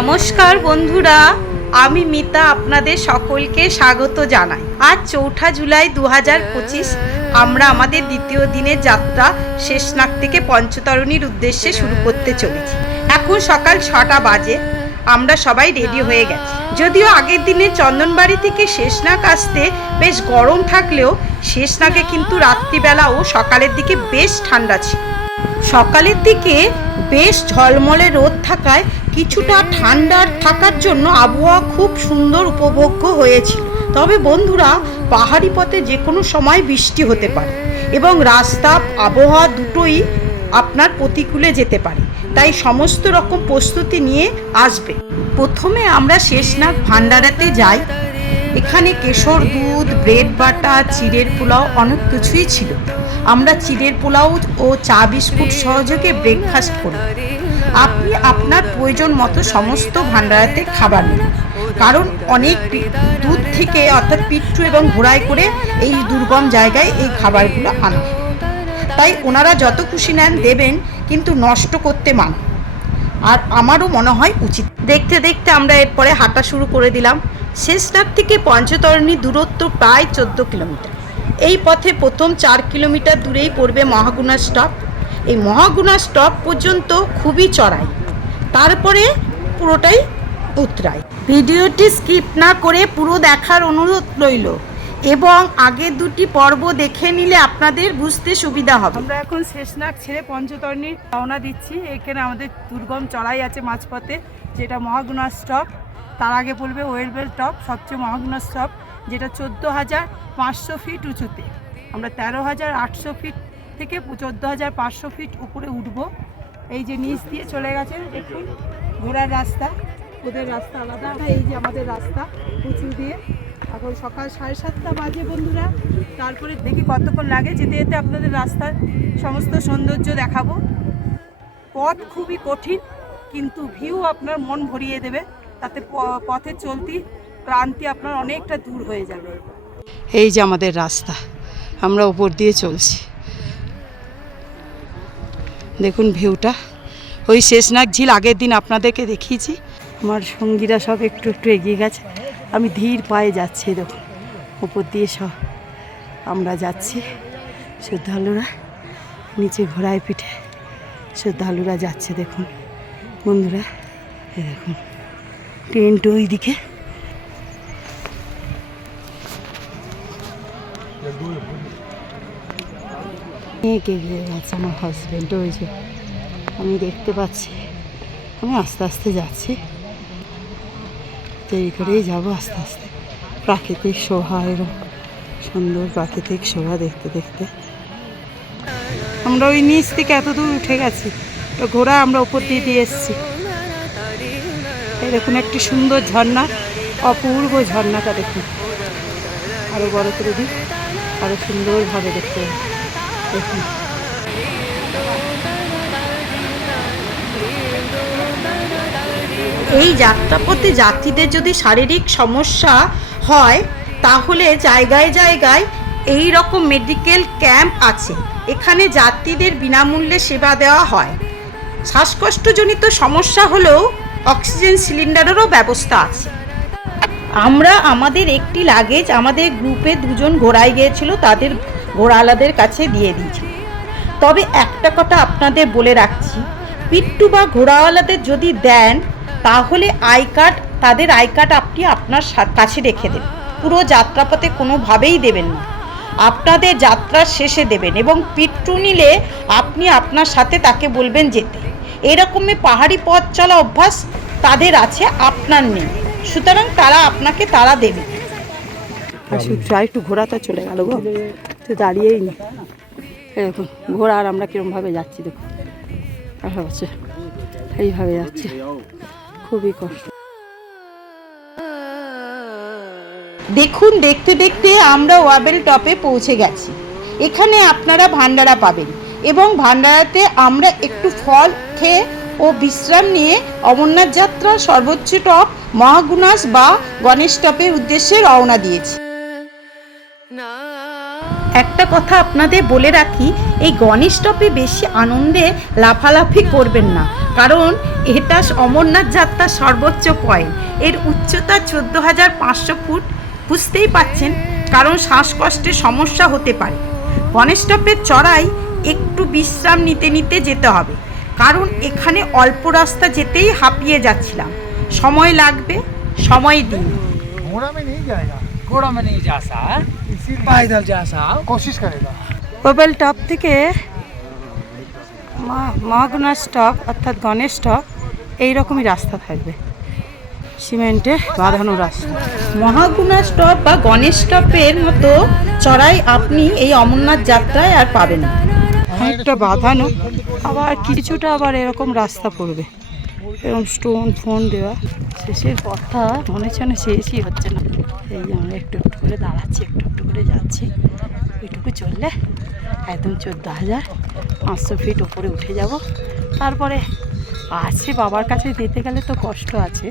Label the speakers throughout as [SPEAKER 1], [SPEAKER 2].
[SPEAKER 1] নমস্কার বন্ধুরা, আমি মিতা আপনাদের সকলকে স্বাগত জানাই। আজ চৌঠা জুলাই দু হাজার পঁচিশ, আমরা আমাদের দ্বিতীয় দিনের যাত্রা শেষনাগ থেকে পঞ্চতরণীর উদ্দেশ্যে শুরু করতে চলেছি। এখন সকাল ছটা বাজে, আমরা সবাই রেডি হয়ে গেছি। যদিও আগের দিনে চন্দনবাড়ি থেকে শেষনাগ আসতে বেশ গরম থাকলেও, শেষনাগে কিন্তু রাত্রিবেলা ও সকালের দিকে বেশ ঠান্ডা ছিল। সকালের দিকে বেশ ঝলমলে রোদ থাকায় কিছুটা ঠান্ডার থাকার জন্য আবহাওয়া খুব সুন্দর উপভোগ্য হয়েছিল। তবে বন্ধুরা, পাহাড়ি পথে যে কোনো সময় বৃষ্টি হতে পারে এবং রাস্তা, আবহাওয়া দুটোই আপনার প্রতিকূলে যেতে পারে। তাই সমস্ত রকম প্রস্তুতি নিয়ে আসবে। প্রথমে আমরা শেষনাগ ভান্ডারাতে যাই। এখানে কেশর দুধ, ব্রেড বাটার, চিড়ের পোলাও অনেক কিছুই ছিল। আমরা চিড়ের পোলাও ও চা বিস্কুট সহযোগে ব্রেকফাস্ট করি। আপনি আপনার প্রয়োজন মতো সমস্ত ভান্ডারাতে খাবার নিন। কারণ অনেক দূর থেকে অর্থাৎ পিট্টু এবং ঘোড়ায় করে এই দুর্গম জায়গায় এই খাবারগুলো আনা তাই ওনারা যত খুশি নেন দেবেন, কিন্তু নষ্ট করতে মান। আর আমারও মনে হয় উচিত। দেখতে দেখতে আমরা এরপরে হাঁটা শুরু করে দিলাম। শেষনাগ থেকে পঞ্চতরণী দূরত্ব প্রায় চোদ্দ কিলোমিটার। এই পথে প্রথম চার কিলোমিটার দূরেই পড়বে মহাগুণা স্টপ। এই মহাগুণা স্টপ পর্যন্ত খুবই চড়াই। তারপরে পুরোটাই উতরাই। ভিডিওটি স্কিপ না করে পুরো দেখার অনুরোধ রইল। এবং আগের দুটি পর্ব দেখে নিলে আপনাদের বুঝতে সুবিধা হবে।
[SPEAKER 2] আমরা এখন শেষনাগ ছেড়ে পঞ্চতরণীর রওনা দিচ্ছি। এখানে আমাদের দুর্গম চড়াই আছে মাঝপথে, যেটা মহাগুণা স্টপ। তার আগে পড়বে ওয়েলবেল টপ, সবচেয়ে মহাগুণা স্টপ, যেটা চোদ্দ হাজার পাঁচশো ফিট উঁচুতে। আমরা তেরো হাজার আটশো ফিট থেকে চোদ্দ হাজার পাঁচশো ফিট উপরে উঠব। এই যে নিচ দিয়ে চলে গেছে দেখুন ঘোড়ার রাস্তা, ওদের রাস্তা আলাদা। এই যে আমাদের রাস্তা, উঁচু দিয়ে। এখন সকাল সাড়ে সাতটা বাজে বন্ধুরা। তারপরে দেখি কতক্ষণ লাগে, যেতে যেতে আপনাদের রাস্তার সমস্ত সৌন্দর্য দেখাবো। পথ খুবই কঠিন, কিন্তু ভিউ আপনার মন ভরিয়ে দেবে। তাতে পথে চলতি ক্লান্তি আপনার অনেকটা দূর হয়ে যাবে। এই যে আমাদের রাস্তা, আমরা উপর দিয়ে চলছি। দেখুন ভিউটা। ওই শেষনাগ ঝিল আগের দিন আপনাদেরকে দেখিয়েছি। আমার সঙ্গীরা সব একটু একটু এগিয়ে গেছে। আমি ধীর পায়ে যাচ্ছি দেখুন। উপর দিয়ে সব আমরা যাচ্ছি। শ্রদ্ধালুরা নিচে ঘোড়ায় পিঠে শ্রদ্ধালুরা যাচ্ছে দেখুন। বন্ধুরা, এই দেখুন। ট্রেনটা ওই দিকে অনেক এগিয়ে গেছে আমার হাজব্যান্ড ওই যে আমি দেখতে পাচ্ছি। আমি আস্তে আস্তে যাচ্ছি। দেরি করেই যাব আস্তে আস্তে। প্রাকৃতিক শোভা এরকম। সুন্দর প্রাকৃতিক শোভা দেখতে দেখতে। আমরা ওই নিচ থেকে এত দূর উঠে গেছি। তো ঘোড়া আমরা উপর দিয়ে দিয়ে এসেছি। এরকম একটি সুন্দর ঝর্ণা, অপূর্ব ঝর্ণাটা দেখুন। আরও বড় করে দিই। আরও সুন্দরভাবে দেখতে
[SPEAKER 1] এই যাত্রাপথে যাত্রীদের যদি শারীরিক সমস্যা হয়, তাহলে জায়গায় জায়গায় এই রকম মেডিকেল ক্যাম্প আছে। এখানে যাত্রীদের বিনামূল্যে সেবা দেওয়া হয়। শ্বাসকষ্টজনিত সমস্যা হলেও অক্সিজেন সিলিন্ডারেরও ব্যবস্থা আছে। আমরা, আমাদের একটি লাগেজ আমাদের গ্রুপে দুজন ঘোরায় গিয়েছিল, তাদের ঘোড়াওয়ালাদের কাছে দিয়ে দিয়েছি তবে একটা কথা আপনাদের বলে রাখছি, পিট্টু বা ঘোড়াওয়ালাদের যদি দেন, তাহলে আই কার্ড, তাদের আই কার্ড আপনি আপনার কাছে রেখে দেবেন। পুরো যাত্রাপথে কোনোভাবেই দেবেন না। আপনাদের যাত্রার শেষে দেবেন এবং পিট্টু নিলে আপনি আপনার সাথে তাকে বলবেন যেতে। এরকমই পাহাড়ি পথ চলা অভ্যাস তাদের আছে, আপনার নেই। সুতরাং তারা আপনাকে তারা দেবে।
[SPEAKER 2] আসুন ট্রাই একটু ঘোড়াটা চলে গেল গো। তো দাঁড়িয়েই নি। এই দেখুন, ঘোড়া আর আমরা কিরমভাবে যাচ্ছি, দেখুন। দেখা যাচ্ছে, এইভাবে যাচ্ছে। খুবই কষ্ট।
[SPEAKER 1] দেখুন, দেখতে দেখতে আমরা ওয়াবেল টপে পৌঁছে গেছি। এখানে আপনারা ভান্ডারা পাবেন এবং ভান্ডারাতে আমরা একটু ফল খেয়ে ও বিশ্রাম নিয়ে অমরনাথ যাত্রার সর্বোচ্চ টপ মহাগুনাস বা গণেশ টপের উদ্দেশ্যে রওনা দিয়েছি। একটা কথা আপনাদের বলে রাখি, এই গণেশ টপে বেশি আনন্দে লাফালাফি করবেন না। কারণ এটা অমরনাথ যাত্রার সর্বোচ্চ পয়েন্ট এর উচ্চতা চোদ্দ হাজার পাঁচশো ফুট। বুঝতেই পাচ্ছেন, কারণ শ্বাসকষ্টের সমস্যা হতে পারে। গণেশ টপের চড়াই একটু বিশ্রাম নিতে নিতে যেতে হবে। কারণ এখানে অল্প রাস্তা যেতেই হাঁপিয়ে যাচ্ছিলাম। সময় লাগবে, সময় দিন।
[SPEAKER 3] ঘোড়া
[SPEAKER 4] নেই জায়গা ঘোড়া মে নেই
[SPEAKER 3] যা
[SPEAKER 4] पैदल जा सा
[SPEAKER 3] कोशिश करेगा
[SPEAKER 2] কোবেল টপ থেকে মহাগুণা স্টপ অর্থাৎ গণেশ টপ এইরকমই রাস্তা থাকবে সিমেন্টে বাঁধানো রাস্তা
[SPEAKER 1] মহাগুণা স্টপ বা গণেশ স্টপের মতো চড়াই আপনি এই অমরনাথ যাত্রায় আর পাবেন না
[SPEAKER 2] অনেকটা বাঁধানো আবার কিছুটা আবার এরকম রাস্তা পড়বে এরকম স্টোন ফোন দেওয়া। শেষের কথা মনে হচ্ছে না শেষই হচ্ছে না। এই যে আমরা একটু একটু করে দাঁড়াচ্ছি, একটু একটু করে যাচ্ছি। ওইটুকু চললে একদম চোদ্দ হাজার পাঁচশো ফিট ওপরে উঠে যাব। তারপরে আছে বাবার কাছে। যেতে গেলে তো কষ্ট আছে,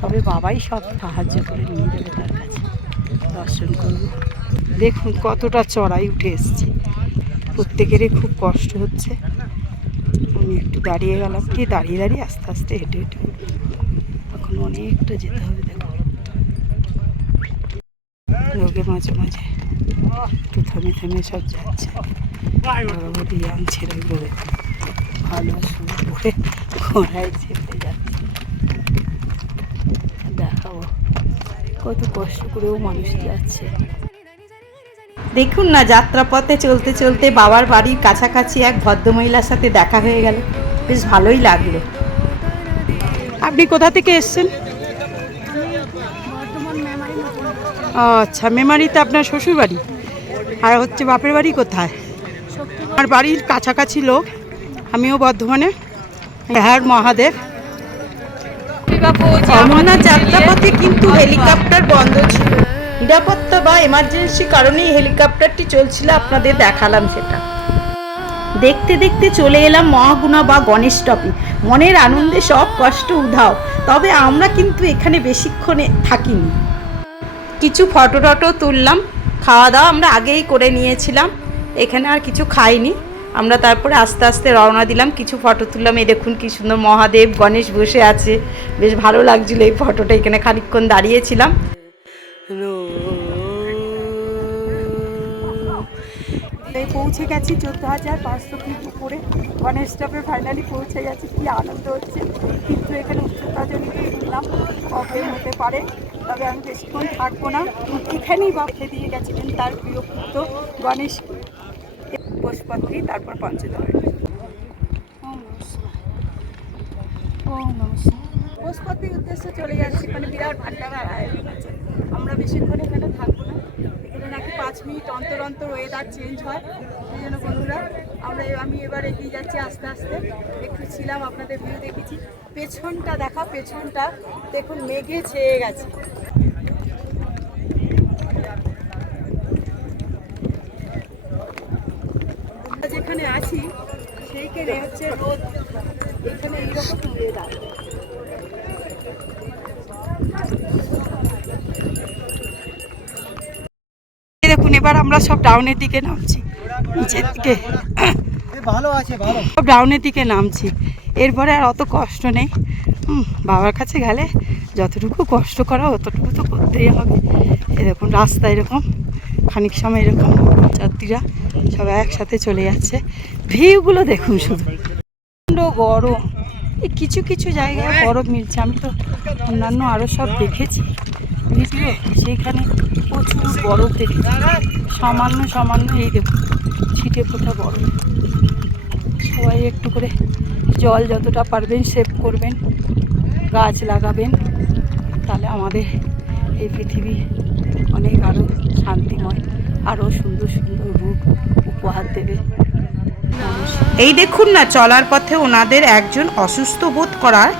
[SPEAKER 2] তবে বাবাই সব সাহায্য করে নিয়ে যাবে তার কাছে। দর্শন করব। দেখুন কতটা চড়াই উঠে এসছি। প্রত্যেকেরই খুব কষ্ট হচ্ছে। আমি একটু দাঁড়িয়ে গেলাম। কি, দাঁড়িয়ে দাঁড়িয়ে আস্তে আস্তে হেঁটে হেঁটে। এখন অনেকটা যেতে হবে, দেখো। লোকে মাঝে মাঝে একটু থেমে থেমে সব যাচ্ছে। বড় ইয়াং ছেলেগুলো ভালো শুরু করে ঘোড়ায় চেপে যাচ্ছে। দেখাবো কত কষ্ট করেও মানুষ যাচ্ছে।
[SPEAKER 1] দেখুন না যাত্রাপথে চলতে চলতে বাবার বাড়ির কাছাকাছি এক ভদ্রমহিলার সাথে দেখা হয়ে গেল। বেশ ভালোই লাগল।
[SPEAKER 2] আপনি কোথা থেকে এসছেন? আচ্ছা মেমারিতে আপনার শ্বশুর বাড়ি আর হচ্ছে বাপের বাড়ি কোথায়? আমার বাড়ির কাছাকাছি লোক আমিও বর্ধমানে। হ্যাঁ মহাদেব।
[SPEAKER 1] অমরনাথ যাত্রাপথে কিন্তু হেলিকপ্টার বন্ধ ছিল। নিরাপত্তা বা এমার্জেন্সি কারণেই হেলিকপ্টারটি চলছিল, আপনাদের দেখালাম সেটা। দেখতে দেখতে চলে এলাম মহাগুণা বা গণেশ টপে। মনের আনন্দে সব কষ্ট উধাও, তবে আমরা কিন্তু এখানে বেশিক্ষণে থাকিনি। কিছু ফটো টটো তুললাম, খাওয়া দাওয়া আমরা আগেই করে নিয়েছিলাম, এখানে আর কিছু খাইনি। আমরা তারপরে আস্তে আস্তে রওনা দিলাম, কিছু ফটো তুললাম, এই দেখুন কি সুন্দর মহাদেব, গণেশ বসে আছে। বেশ ভালো লাগছিল এই ফটোটা এখানে খানিকক্ষণ দাঁড়িয়েছিলাম।
[SPEAKER 2] পৌঁছে গেছি চোদ্দ হাজার পাঁচশো ফিট উপরে। গণেশ স্টপে ফাইনালি পৌঁছে গেছি, কি আনন্দ হচ্ছে। কিন্তু এখানে উচ্চতা জনিত শুনলাম প্রবলেম হতে পারে, তবে আমি বেশিক্ষণ থাকব না। এখানেই বাপকে দিয়ে গেছিলেন তার প্রিয় পুত্র গণেশ পশুপত্রী তারপর পঞ্চদশ। ও নমস্কার পশুপতির উদ্দেশ্যে চলে যাচ্ছি মানে বিরাট ভান্ডার আয়োজন আছে। আমরা বেশিক্ষণ এখানে থাকব না। এখানে নাকি পাঁচ মিনিট অন্তর অন্তর ওয়েদার চেঞ্জ হয়। সেই জন্য বন্ধুরা, আমরা আমি এবার এগিয়ে যাচ্ছি আস্তে আস্তে। একটু ছিলাম আপনাদের ভিউ দেখেছি। পেছনটা দেখা, পেছনটা দেখুন, মেঘে ছেয়ে গেছে। যেখানে আছি, সেইখানে হচ্ছে রোদ। এখানে এইরকম ওয়েদার দেখুন এবার আমরা সব ডাউনের দিকে নামছি। নিচের দিকে
[SPEAKER 3] ভালো আছে ভালো।
[SPEAKER 2] সব ডাউনের দিকে নামছি। এরপরে আর অত কষ্ট নেই। বাবার কাছে গেলে যতটুকু কষ্ট করা অতটুকু তো করতেই হবে। দেখুন রাস্তা এরকম। খানিক সময় এরকম যাত্রীরা সবাই একসাথে চলে যাচ্ছে। ভিউগুলো দেখুন শুধু। প্রচণ্ড গরম। এই কিছু কিছু জায়গায় বরফ মিলছে। আমি তো অন্যান্য আরও সব দেখেছি। ভিডিও সেইখানে প্রচুর বরফ দেখেছি সামান্য সামান্য এই দেখুন, ছিটে ফোটা বরফ। সবাই একটু করে জল যতটা পারবেন সেভ করবেন, গাছ লাগাবেন, তাহলে আমাদের এই পৃথিবী অনেক আরও শান্তিময় আরও সুন্দর সুন্দর রূপ উপহার দেবে।
[SPEAKER 1] এই দেখুন না, চলার পথে ওনাদের একজন অসুস্থ বোধ করার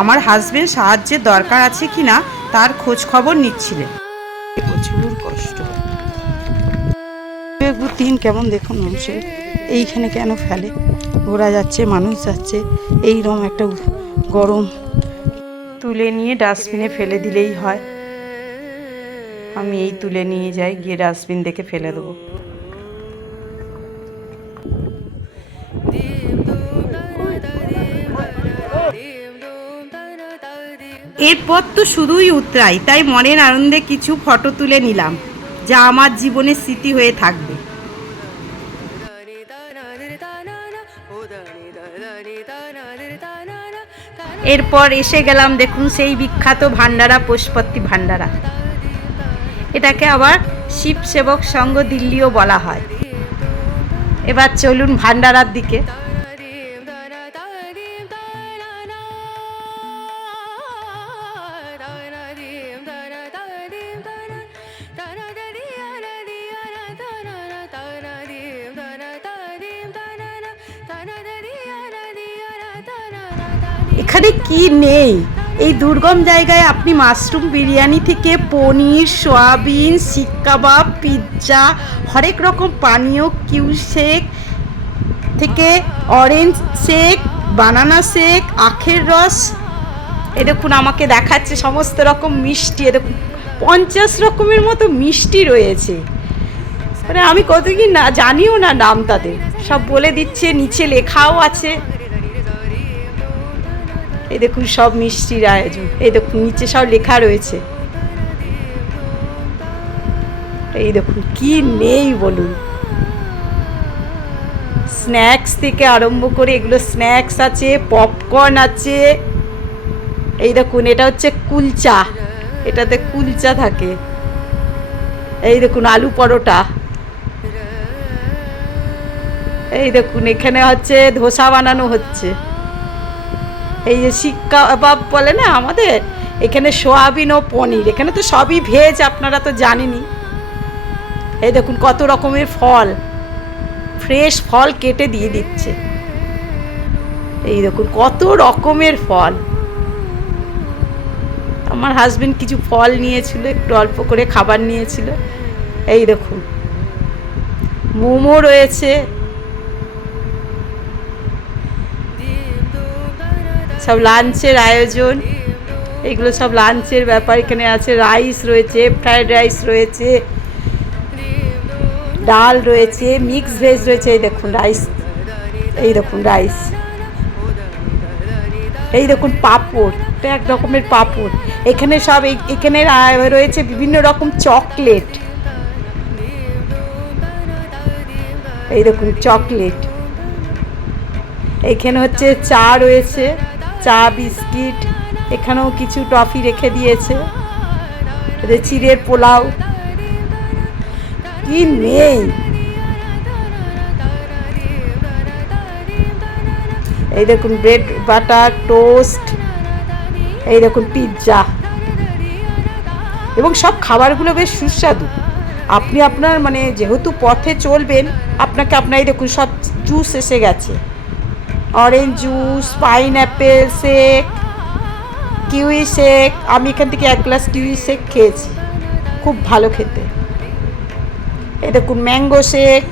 [SPEAKER 1] আমার হাজবেন্ড সাহায্যের দরকার আছে কিনা তার খোঁজ খবর নিচ্ছিলেন
[SPEAKER 2] প্রচুর কষ্ট। তিন কেমন দেখুন মানুষের এইখানে কেন ফেলে? ঘোরা যাচ্ছে, মানুষ যাচ্ছে, এই এইরকম একটা গরম।
[SPEAKER 1] তুলে নিয়ে ডাস্টবিনে ফেলে দিলেই হয়। আমি এই তুলে নিয়ে যাই, গিয়ে ডাস্টবিন দেখে ফেলে দেবো। এরপর তো শুধুই উতরাই, তাই মনের আনন্দে কিছু ফটো তুলে নিলাম, যা আমার জীবনের স্মৃতি হয়ে থাকবে। এরপর এসে গেলাম দেখুন সেই বিখ্যাত ভান্ডারা পুষ্পত্তি ভান্ডারা এটাকে আবার শিব সেবক সংঘ দিল্লিও বলা হয়। এবার চলুন ভান্ডারার দিকে। এখানে কি নেই? এই দুর্গম জায়গায় আপনি মাশরুম বিরিয়ানি থেকে পনির, সয়াবিন শিক কাবাব, পিৎজা, হরেক রকম পানীয়, কিউ শেক থেকে অরেঞ্জ শেক, বানানা শেক, আখের রস। এরকম আমাকে দেখাচ্ছে সমস্ত রকম মিষ্টি। এরকম পঞ্চাশ রকমের মতো মিষ্টি রয়েছে। মানে আমি কত কি না জানিও না নাম তাদের। সব বলে দিচ্ছে, নিচে লেখাও আছে। এই দেখুন সব মিষ্টির আয়োজন। এই দেখুন, নিচে সব লেখা রয়েছে। এই দেখুন, কি নেই বলুন। স্ন্যাক্স থেকে আরম্ভ করে এগুলো স্ন্যাক্স আছে, পপকর্ন আছে। এই দেখুন, এটা হচ্ছে কুলচা। এটাতে কুলচা থাকে। এই দেখুন, আলু পরোটা। এই দেখুন, এখানে হচ্ছে ধোসা বানানো হচ্ছে। এই যে শিক কাবাব বলে না আমাদের? এখানে সোয়াবিন ও পনির, এখানে তো সবই ভেজ আপনারা তো জানেনই। এই দেখুন কত রকমের ফল ফ্রেশ ফল কেটে দিয়ে দিচ্ছে। এই দেখুন কত রকমের ফল। আমার হাজবেন্ড কিছু ফল নিয়েছিল, একটু অল্প করে খাবার নিয়েছিল। এই দেখুন, মোমো রয়েছে। সব লাঞ্চের আয়োজন। এগুলো সব লাঞ্চের ব্যাপার। এখানে আছে রাইস রয়েছে ফ্রাইড রাইস রয়েছে, ডাল রয়েছে মিক্স ভেজ রয়েছে। এই দেখুন রাইস এই দেখুন রাইস এই দেখুন পাঁপড়, এটা এক রকমের পাঁপড়। এখানে সব এখানে রয়েছে বিভিন্ন রকম চকলেট এই দেখুন চকলেট এখানে হচ্ছে চা রয়েছে। চা, বিস্কিট, এখানেও কিছু টফি রেখে দিয়েছে। চিড়ের পোলাও। কি নেই? এই ব্রেড বাটার টোস্ট এই দেখুন পিৎজা এবং সব খাবারগুলো বেশ সুস্বাদু। আপনি আপনার মানে যেহেতু পথে চলবেন, আপনাকে আপনার এই দেখুন, সব জুস এসে গেছে। Orange juice pineapple shake kiwi shake আমি এখান থেকে এক গ্লাস কিউই শেক খেয়েছি। খুব ভালো খেতে। এই দেখুন ম্যাঙ্গো শেক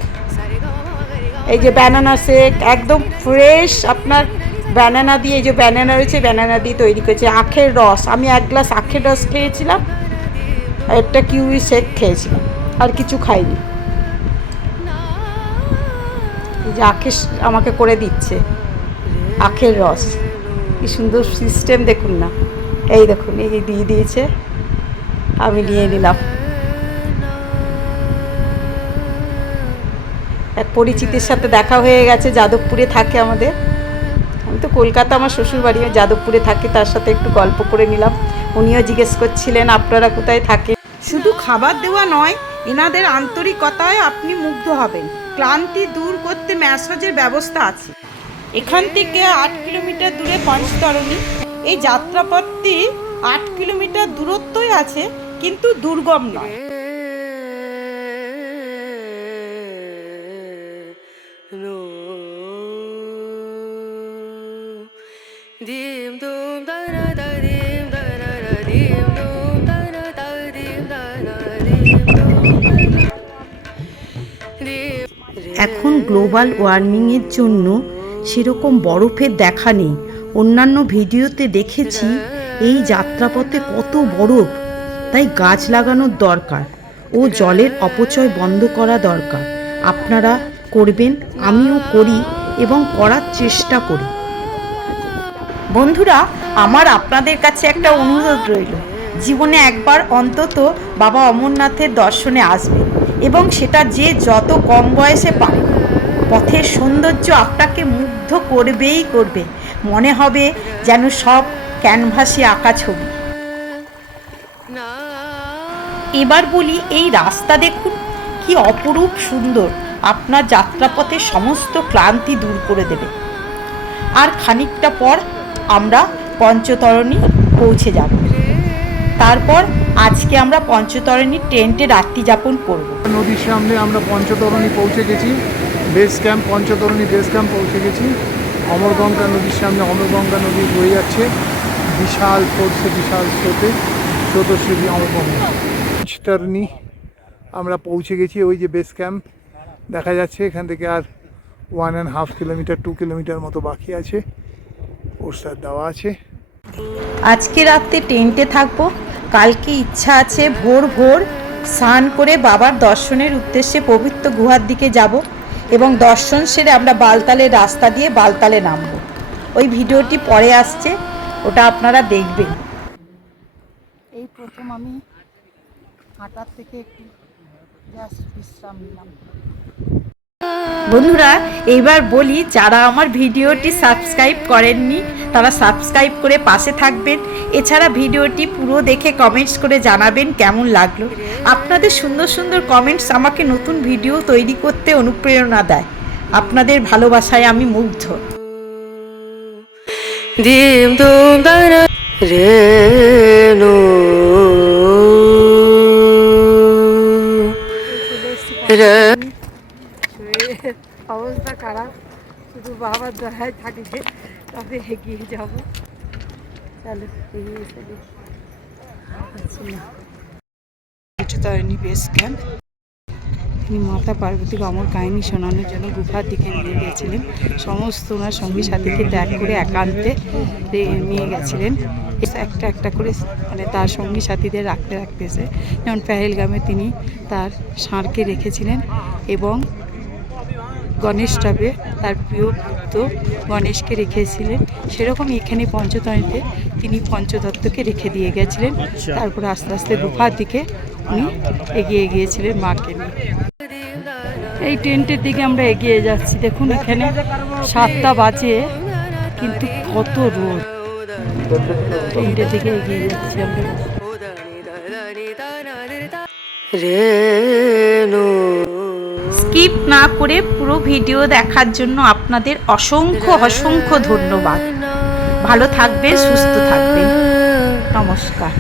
[SPEAKER 1] এই যে ব্যানানা শেক একদম ফ্রেশ আপনার ব্যানানা দিয়ে, এই যে ব্যানানা রয়েছে ব্যানানা দিয়ে তৈরি করেছে। আখের রস। আমি এক গ্লাস আখের রস খেয়েছিলাম, একটা কিউই শেক খেয়েছিলাম, আর কিছু খাইনি। যে আখের আমাকে করে দিচ্ছে। আখের রস। কি সুন্দর সিস্টেম দেখুন না। এই দেখুন, এই দিয়ে দিয়েছে। আমি নিয়ে নিলাম। এক পরিচিতের সাথে দেখা হয়ে গেছে, যাদবপুরে থাকে আমাদের। আমি তো কলকাতা আমার শ্বশুর বাড়ি যাদবপুরে থাকি, তার সাথে একটু গল্প করে নিলাম। উনিও জিজ্ঞেস করছিলেন, আপনারা কোথায় থাকেন? শুধু খাবার দেওয়া নয়, এনাদের আন্তরিকতায় আপনি মুগ্ধ হবেন। ক্লান্তি দূর করতে ম্যাসাজের ব্যবস্থা আছে। এখান থেকে আট কিলোমিটার দূরে পঞ্চতরণী এই যাত্রাপথটি আট কিলোমিটার দূরত্বই আছে, কিন্তু দুর্গম নয়। এখন গ্লোবাল ওয়ার্মিংয়ের জন্য সেরকম বরফের দেখা নেই। অন্যান্য ভিডিওতে দেখেছি এই যাত্রাপথে কত বরফ। তাই গাছ লাগানোর দরকার ও জলের অপচয় বন্ধ করা দরকার। আপনারা করবেন, আমিও করি এবং করার চেষ্টা করি। বন্ধুরা, আমার আপনাদের কাছে একটা অনুরোধ রইল। জীবনে একবার অন্তত বাবা অমরনাথের দর্শনে আসবেন এবং সেটা যে যত কম বয়সে পারে। পথের সৌন্দর্য আপনাকে মুগ্ধ করবেই করবে। মনে হবে যেন সব ক্যানভাসে আঁকা ছবি। এবার বলি এই রাস্তা দেখুন, কি অপরূপ সুন্দর। আপনার যাত্রাপথে সমস্ত ক্লান্তি দূর করে দেবে। আর খানিকটা পর আমরা পঞ্চতরণী পৌঁছে যাব। তারপর আজকে আমরা পঞ্চতরণী টেন্টে রাত্রি যাপন করব।
[SPEAKER 3] নদীর সামনে আমরা পঞ্চতরণী পৌঁছে গেছি। Base camp, Panchtarni base camp পৌঁছে গেছি। অমরগঙ্গা নদীর সামনে অমরগঙ্গা নদী বয়ে যাচ্ছে। বিশাল ফোর্সে বিশাল স্রোতে। স্রোতস্বী অমরগঙ্গা। পঞ্চতরণী আমরা পৌঁছে গেছি ওই যে বেস ক্যাম্প। দেখা যাচ্ছে এখান থেকে আর one and half kilometre two kilometre মতো বাকি আছে। পোস্টার দেওয়া আছে।
[SPEAKER 1] আজকে রাত্রে টেন্টে থাকব। কালকে ইচ্ছা আছে ভোর ভোর স্নান করে বাবার দর্শনের উদ্দেশ্যে পবিত্র গুহার দিকে যাব। এবং দর্শন সেরে আমরা বালতালের রাস্তা দিয়ে বালতালে নামবো। ওই ভিডিওটি পরে আসছে ওটা আপনারা দেখবেন।
[SPEAKER 2] এই প্রথম আমি হাঁটার থেকে একটু জাস্ট বিশ্রাম নিলাম।
[SPEAKER 1] বন্ধুরা এইবার বলি যারা আমার ভিডিওটি সাবস্ক্রাইব করেননি তারা সাবস্ক্রাইব করে পাশে থাকবেন। এছাড়া ভিডিওটি পুরো দেখে কমেন্টস করে জানাবেন কেমন লাগল। আপনাদের সুন্দর সুন্দর কমেন্টস আমাকে নতুন ভিডিও তৈরি করতে অনুপ্রেরণা দেয়। আপনাদের ভালোবাসায় আমি মুগ্ধ।
[SPEAKER 2] অবস্থা খারাপ। শুধু বাবার দয়ায় থাকলে তবে এগিয়ে যাব। চলো এগিয়ে চলি। তারিণী বেস ক্যাম্প তিনি মাতা পার্বতীকে অমর কাহিনী শোনানোর জন্য গুফার দিকে নিয়ে গেছিলেন। সমস্ত ওনার সঙ্গী সাথীকে ত্যাগ করে একান্তে নিয়ে গেছিলেন। একটা একটা করে মানে তার সঙ্গী সাথীদের রাখতে রাখতে এসে যেমন পেহেলগামে তিনি তার ষাঁড়কে রেখেছিলেন এবং গণেশ টবে তার প্রিয় ভক্ত গণেশকে রেখেছিলেন। সেরকম এখানে পঞ্চতনীতে তিনি পঞ্চদত্তকে রেখে দিয়ে গেছিলেন। তারপর আস্তে আস্তে গুফার দিকে উনি এগিয়ে গিয়েছিলেন মাকে নিয়ে। এই টেন্টের দিকে আমরা এগিয়ে যাচ্ছি। দেখুন এখানে সাতটা বাজে কিন্তু কত রোদ। টেন্টের দিকে এগিয়ে যাচ্ছি আমরা।
[SPEAKER 1] স্কিপ না করে পুরো ভিডিও দেখার জন্য আপনাদের অসংখ্য অসংখ্য ধন্যবাদ। ভালো থাকবে সুস্থ থাকবেন। নমস্কার।